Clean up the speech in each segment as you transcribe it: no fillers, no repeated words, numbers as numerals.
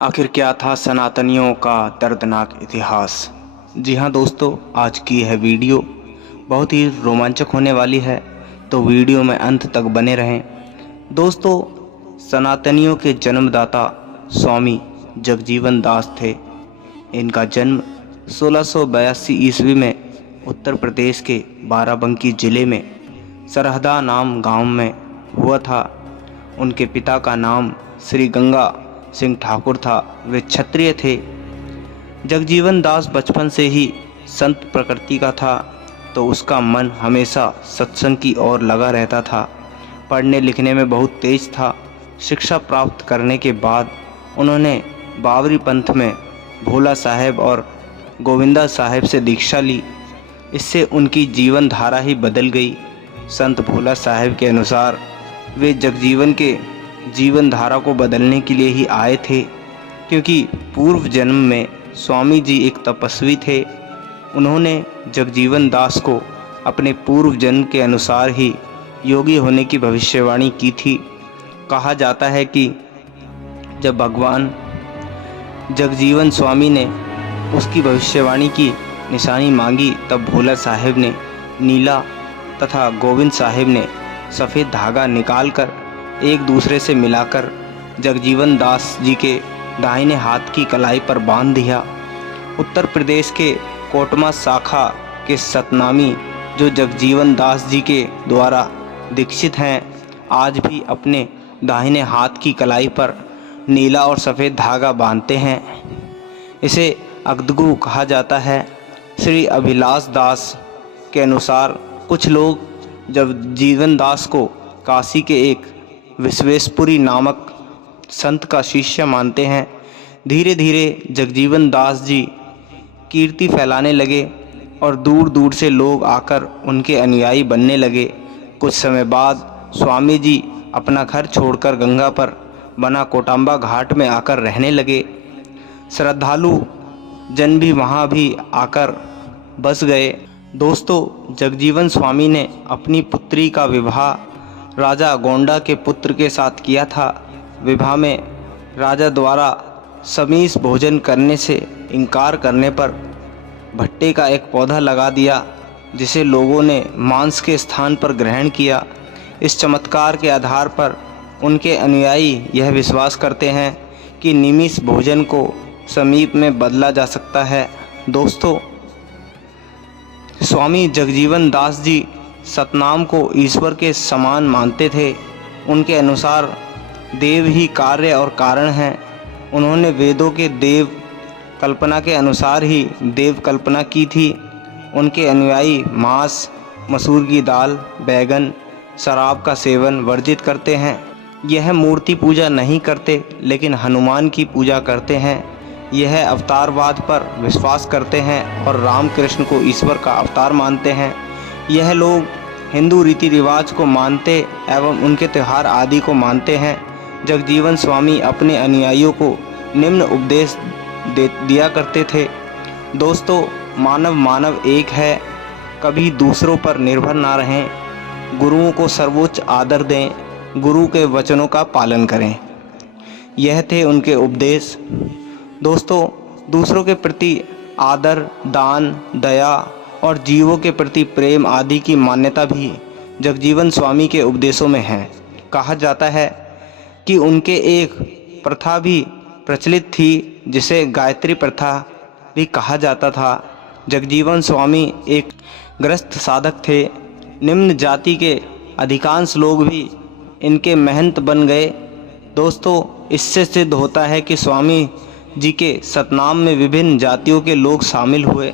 आखिर क्या था सनातनियों का दर्दनाक इतिहास। जी हाँ दोस्तों, आज की यह वीडियो बहुत ही रोमांचक होने वाली है, तो वीडियो में अंत तक बने रहें। दोस्तों, सनातनियों के जन्मदाता स्वामी जगजीवन दास थे। इनका जन्म 1682 ईस्वी में उत्तर प्रदेश के बाराबंकी जिले में सरहदा नाम गांव में हुआ था। उनके पिता का नाम श्री गंगा सिंह ठाकुर था। वे क्षत्रिय थे। जगजीवन दास बचपन से ही संत प्रकृति का था, तो उसका मन हमेशा सत्संग की ओर लगा रहता था। पढ़ने लिखने में बहुत तेज था। शिक्षा प्राप्त करने के बाद उन्होंने बावरी पंथ में भोला साहेब और गोविंदा साहेब से दीक्षा ली। इससे उनकी जीवन धारा ही बदल गई। संत भोला साहेब के अनुसार वे जगजीवन के जीवन धारा को बदलने के लिए ही आए थे, क्योंकि पूर्व जन्म में स्वामी जी एक तपस्वी थे। उन्होंने जगजीवन दास को अपने पूर्व जन्म के अनुसार ही योगी होने की भविष्यवाणी की थी। कहा जाता है कि जब भगवान जगजीवन स्वामी ने उसकी भविष्यवाणी की निशानी मांगी, तब भोला साहेब ने नीला तथा गोविंद साहेब ने सफ़ेद धागा निकालकर एक दूसरे से मिलाकर जगजीवन दास जी के दाहिने हाथ की कलाई पर बांध दिया। उत्तर प्रदेश के कोटमा शाखा के सतनामी, जो जगजीवन दास जी के द्वारा दीक्षित हैं, आज भी अपने दाहिने हाथ की कलाई पर नीला और सफ़ेद धागा बांधते हैं। इसे अगदगू कहा जाता है। श्री अभिलाष दास के अनुसार कुछ लोग जगजीवन दास को काशी के एक विश्वेशपुरी नामक संत का शिष्य मानते हैं। धीरे धीरे जगजीवन दास जी कीर्ति फैलाने लगे और दूर दूर से लोग आकर उनके अनुयायी बनने लगे। कुछ समय बाद स्वामी जी अपना घर छोड़कर गंगा पर बना कोटांबा घाट में आकर रहने लगे। श्रद्धालु जन भी वहाँ भी आकर बस गए। दोस्तों, जगजीवन स्वामी ने अपनी पुत्री का विवाह राजा गोंडा के पुत्र के साथ किया था। विवाह में राजा द्वारा समीस भोजन करने से इनकार करने पर भट्टे का एक पौधा लगा दिया, जिसे लोगों ने मांस के स्थान पर ग्रहण किया। इस चमत्कार के आधार पर उनके अनुयायी यह विश्वास करते हैं कि निमिष भोजन को समीप में बदला जा सकता है। दोस्तों, स्वामी जगजीवन दास जी सतनाम को ईश्वर के समान मानते थे। उनके अनुसार देव ही कार्य और कारण हैं। उन्होंने वेदों के देव कल्पना के अनुसार ही देव कल्पना की थी। उनके अनुयायी मांस, मसूर की दाल, बैगन, शराब का सेवन वर्जित करते हैं। यह मूर्ति पूजा नहीं करते, लेकिन हनुमान की पूजा करते हैं। यह अवतारवाद पर विश्वास करते हैं और राम कृष्ण को ईश्वर का अवतार मानते हैं। यह लोग हिंदू रीति रिवाज को मानते एवं उनके त्यौहार आदि को मानते हैं। जगजीवन स्वामी अपने अनुयायियों को निम्न उपदेश दिया करते थे। दोस्तों, मानव एक है, कभी दूसरों पर निर्भर ना रहें, गुरुओं को सर्वोच्च आदर दें, गुरु के वचनों का पालन करें। यह थे उनके उपदेश। दोस्तों, दूसरों के प्रति आदर, दान, दया और जीवों के प्रति प्रेम आदि की मान्यता भी जगजीवन स्वामी के उपदेशों में है। कहा जाता है कि उनके एक प्रथा भी प्रचलित थी, जिसे गायत्री प्रथा भी कहा जाता था। जगजीवन स्वामी एक गृहस्थ साधक थे। निम्न जाति के अधिकांश लोग भी इनके महंत बन गए। दोस्तों, इससे सिद्ध होता है कि स्वामी जी के सतनाम में विभिन्न जातियों के लोग शामिल हुए।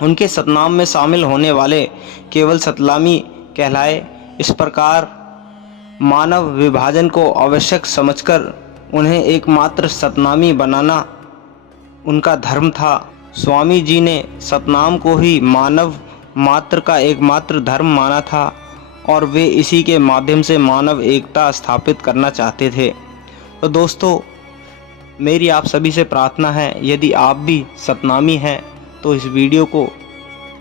उनके सतनाम में शामिल होने वाले केवल सतनामी कहलाए। इस प्रकार मानव विभाजन को आवश्यक समझकर उन्हें एकमात्र सतनामी बनाना उनका धर्म था। स्वामी जी ने सतनाम को ही मानव मात्र का एकमात्र धर्म माना था और वे इसी के माध्यम से मानव एकता स्थापित करना चाहते थे। तो दोस्तों, मेरी आप सभी से प्रार्थना है, यदि आप भी सतनामी हैं तो इस वीडियो को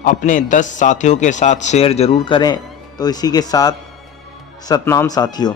अपने 10 साथियों के साथ शेयर ज़रूर करें। तो इसी के साथ सतनाम साथियों।